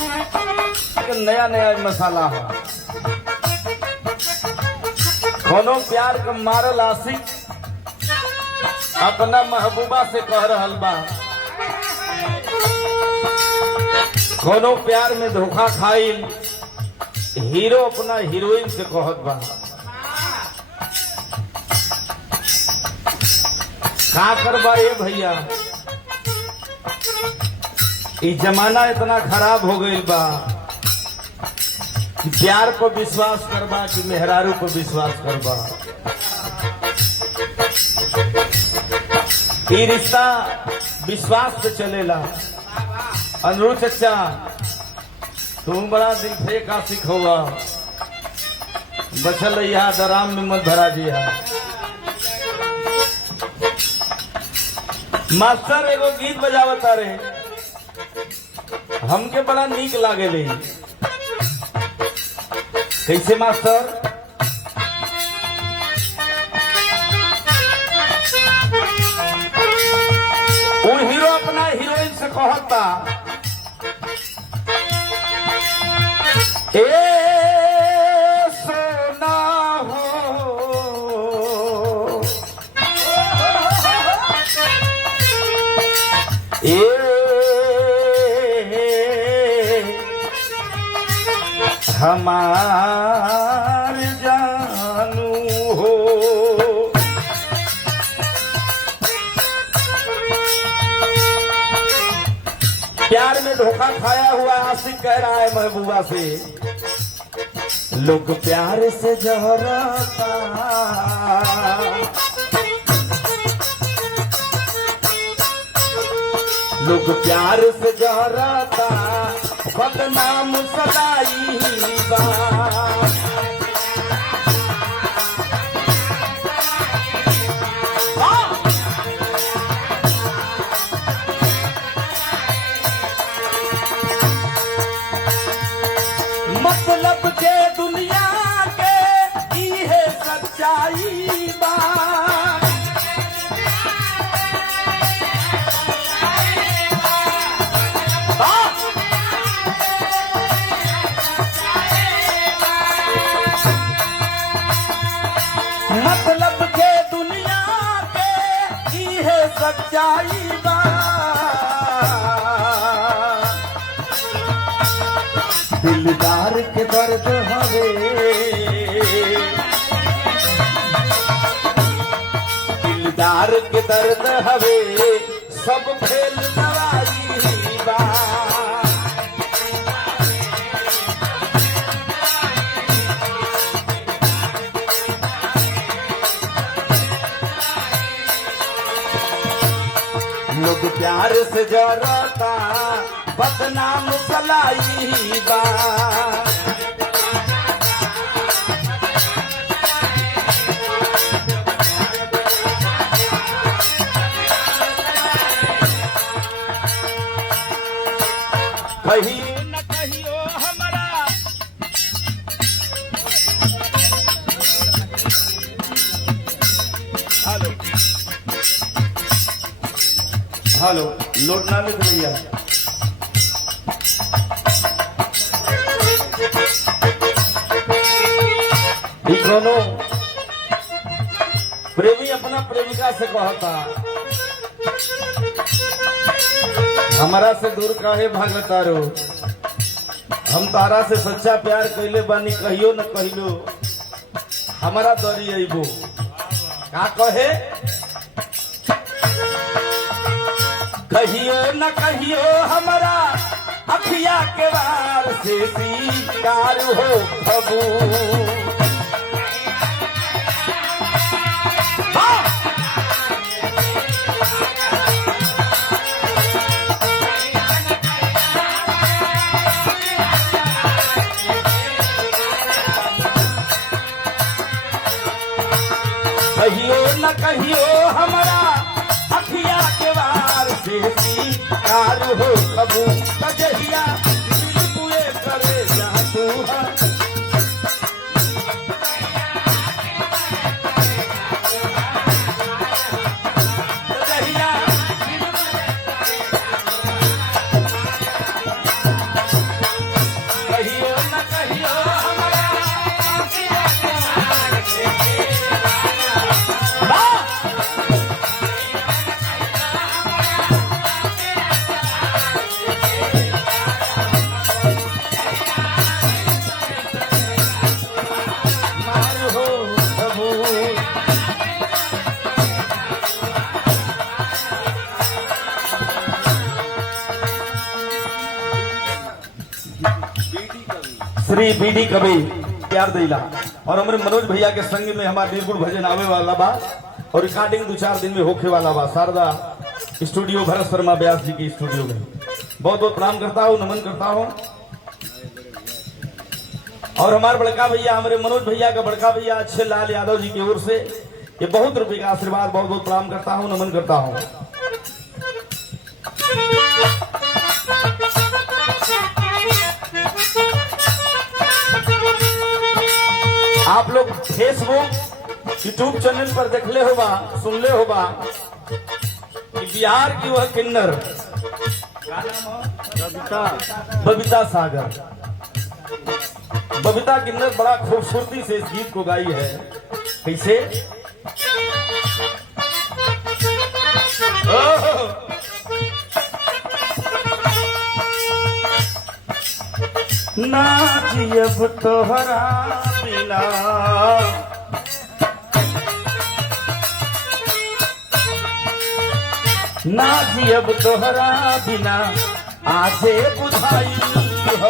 नया नया मसाला है। कोनो प्यार का मारल आशिक अपना महबूबा से कह रहल बा, कोनो प्यार में धोखा खाइल हीरो अपना हीरोइन से कहत बा। का करबा ए भैया, ई जमाना इतना खराब हो गई बा कि प्यार पर विश्वास करबा कि मेहरारू पर विश्वास करबा। ई रिश्ता विश्वास पे चलेला। अनुरूप चचा तुम बड़ा दिल फेंक आशिक होगा, बचल यहाँ दराम में मत भरा दिया। मास्टर एगो गीत बजावता रे, हमके बड़ा नीक लागे ले। कैसे मास्टर? वो हीरो अपना हीरोइन से कहता, ए सोना हो ए हमार जानू हो। प्यार में धोखा खाया हुआ आशिक कह रहा है महबूबा से, लोग प्यार से जहरता, लोग प्यार से जहरता, बदनाम सदाई बा। मतलब के दुनिया के इहे सच्चाई बा। मतलब के दुनिया के इहे सच्चाई बा। दिलदार के दर्द हवे, दिलदार के दर्द हवे, सब फेल दवाई बा। लोग प्यार से जरता, बदनाम सलाई बा। कहियो न कहियो हमरा हेलो हेलो लोट ना ले भैया। दोनों प्रेमी अपना प्रेमिका से कहता, हमारा से दूर काहे भागता रो, हम तारा से सच्चा प्यार कैले बानी, कहियो न कहिलो हमारा दरी अइबो। का कहे? कहियो न कहियो हमारा अखिया के वार से शिकार हो खबू। कहियो न कहियो हमारा अखिया के वार से शिकार हो कबू। कजहिया बुए करे जा तू श्री बीडी कवि प्यार दिला और हमारे मनोज भैया के संग में हमारा निर्गुण भजन आवे वाला बा और रिकॉर्डिंग 2-4 दिन में होके वाला बा शारदा स्टूडियो भरत शर्मा व्यास जी की स्टूडियो में। बहुत बहुत प्रणाम करता हूँ, नमन करता हूँ। और हमारे बड़का भैया हमारे मनोज भैया का बड़का भैया अच्छे लाल यादव जी की ओर से ये बहुत रुपये का आशीर्वाद, बहुत बहुत प्रणाम करता हूँ, नमन करता हूँ। आप लोग फेसबुक यूट्यूब चैनल पर देखले होगा, सुनले होगा कि बिहार की वह किन्नर बबीता सागर, बबीता किन्नर बड़ा खूबसूरती से इस गीत को गाई है। कैसे? ना जियब तोहरा बिना, ना जियब तोहरा बिना, आजे बुझाई हो।